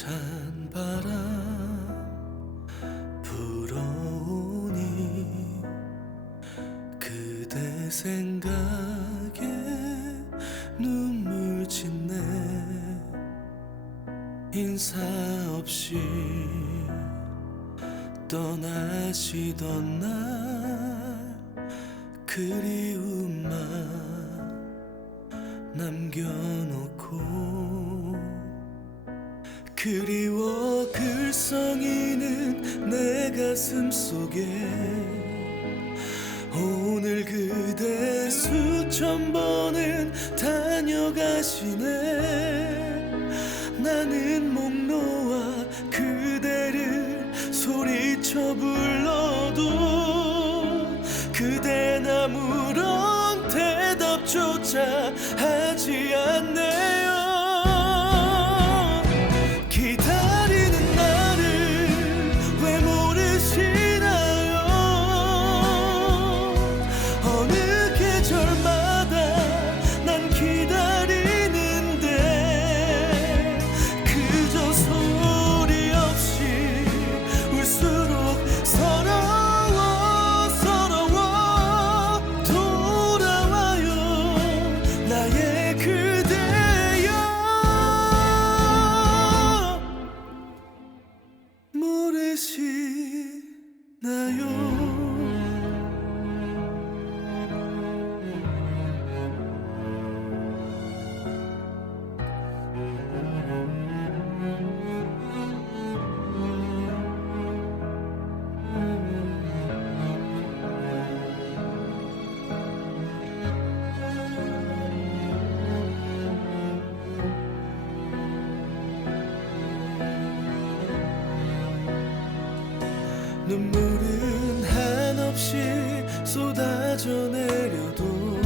찬바람 불어오니 그대 생각에 눈물 짓네. 인사 없이 떠나시던 날 그리움만 남겨놓고 그리워 글썽이는 내 가슴 속에. 오늘 그대 수천 번은 다녀가시네. 나는 목 놓아 그대를 소리쳐 불러도 그댄 아무런 대답조차 하지 않네 is here. 눈물은 한없이 쏟아져 내려도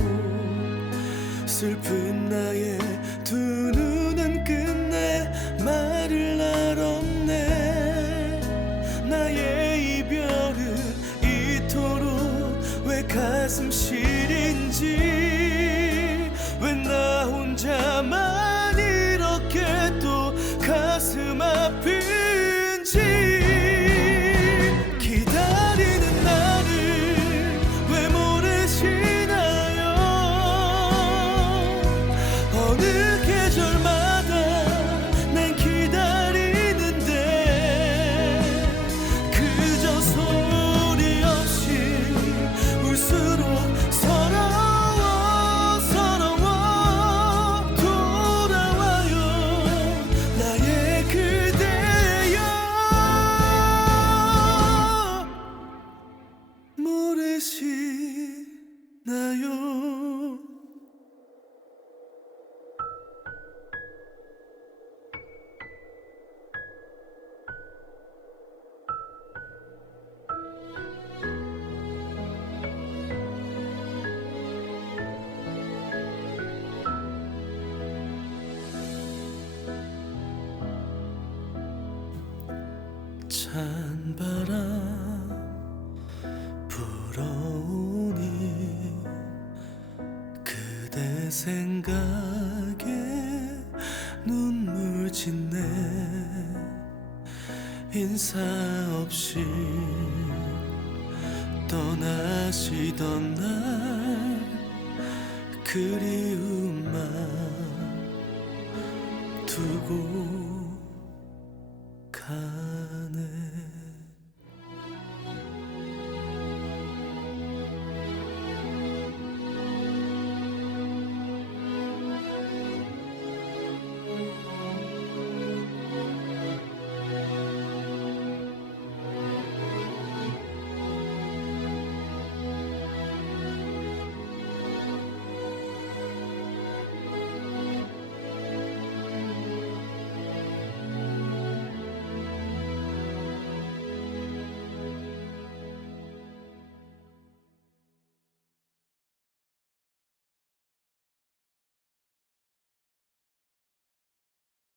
슬픈 나의 두 눈은 끝내 말을 날 없네. 나의 이별은 이토록 왜 가슴 시린지 왜 나 혼자만 이렇게 또 가슴 아픈 모르시나요. 찬 바람 불어오 생각에 눈물 짓네. 인사 없이 떠나시던 날 그리움만 두고